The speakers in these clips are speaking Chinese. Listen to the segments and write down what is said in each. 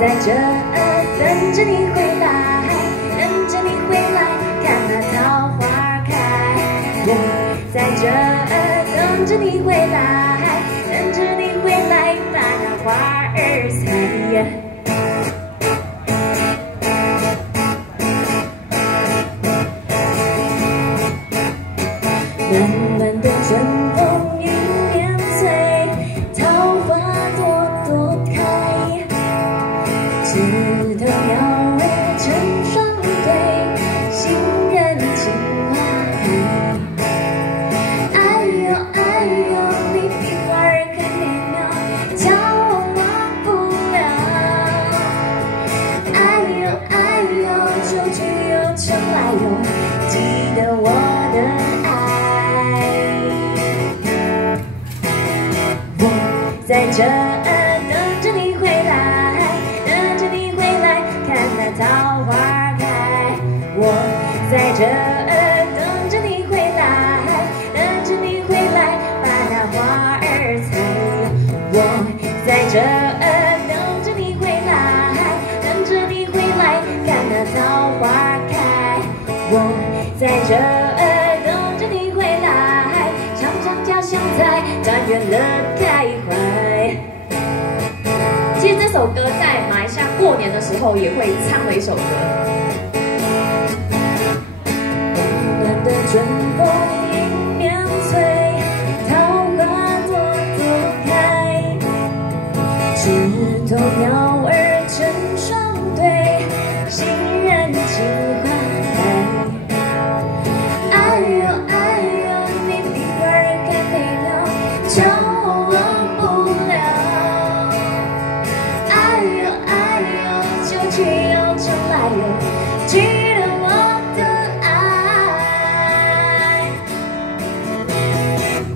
在这等着你回来，等着你回来，看那桃花开。我在这等着你回来，等着你回来，把那花儿采。 暖暖的春风迎面吹，桃花朵朵开，枝头鸟儿成双对，行人情花开。哎呦哎呦，你比花儿更美妙，叫我忘不了。哎呦哎呦，秋去又春来哟，记得我的爱。 在这等着你回来，等着你回来，看那桃花开。我在这等着你回来，等着你回来，把那花儿采。我在这等着你回来，等着你回来，看那桃花开。我在这等着你回来，常常家乡在，但愿乐开怀。 其实这首歌在马来西亚过年的时候也会唱的一首歌。暖暖的春风迎面吹，桃花朵朵开，枝头鸟儿成双对，行人情花开。哎呦哎呦，你比花儿更美妙，叫我忘不了。 去又春来哟，记得我的爱。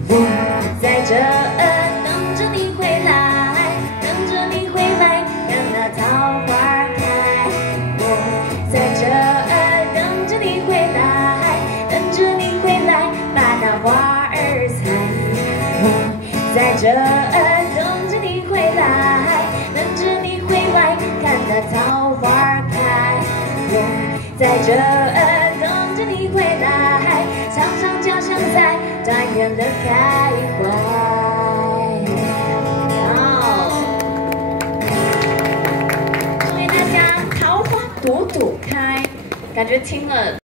我在这等着你回来，等着你回来，看那桃花开。我在这等着你回来，等着你回来，把那花儿采。我在这等着你回来，等着你回来，看那桃花。 我在这等着你回来，常常家乡在，但愿乐开怀。好，祝愿大家桃花朵朵开，感觉听了。